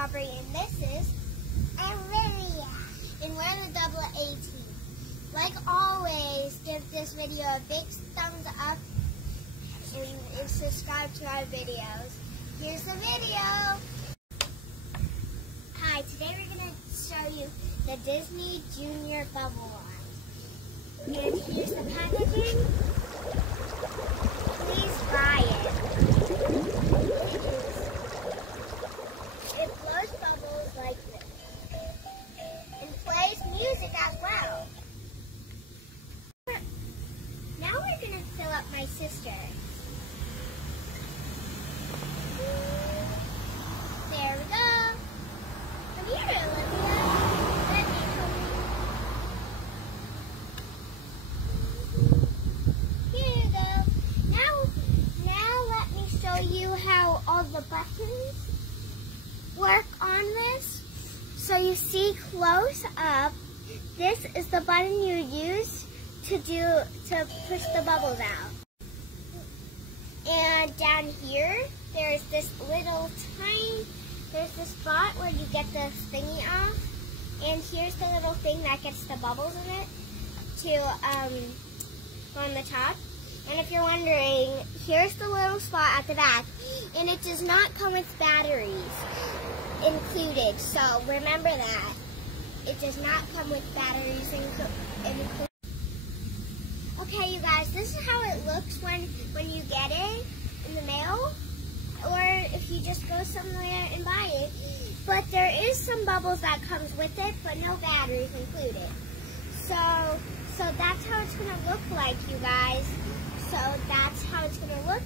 Aubrey, and this is Olivia. And we're in the double A team. Like always, give this video a big thumbs up and subscribe to our videos. Here's the video. Hi, today we're going to show you the Disney Junior Bubble Wand. And here's the packaging. Please buy it. It blows bubbles like this. And plays music as well. Now we're going to fill up my sister. There we go. Come here, Olivia. Let me help you. Here you go. Now let me show you how all the buttons work on this. So you see close up, this is the button you use to push the bubbles out. And down here, there's this spot where you get the thingy off. And here's the little thing that gets the bubbles in it to go on the top. And if you're wondering, here's the little spot at the back. And it does not come with batteries included. So remember that. It does not come with batteries included. Okay, you guys, this is how it looks when you get it in the mail, or if you just go somewhere and buy it. But there is some bubbles that comes with it, but no batteries included. So that's how it's gonna look like, you guys. So that's how it's gonna look.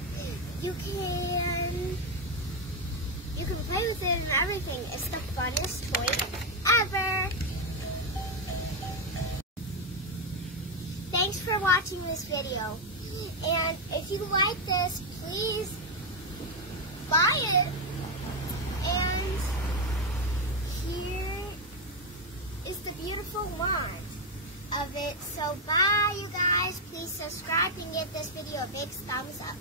You can play with it and everything. It's the funnest toy ever. Thanks for watching this video. And if you like this, please buy it. And here is the beautiful wand of it. So bye, you guys. Please subscribe and give this video a big thumbs up.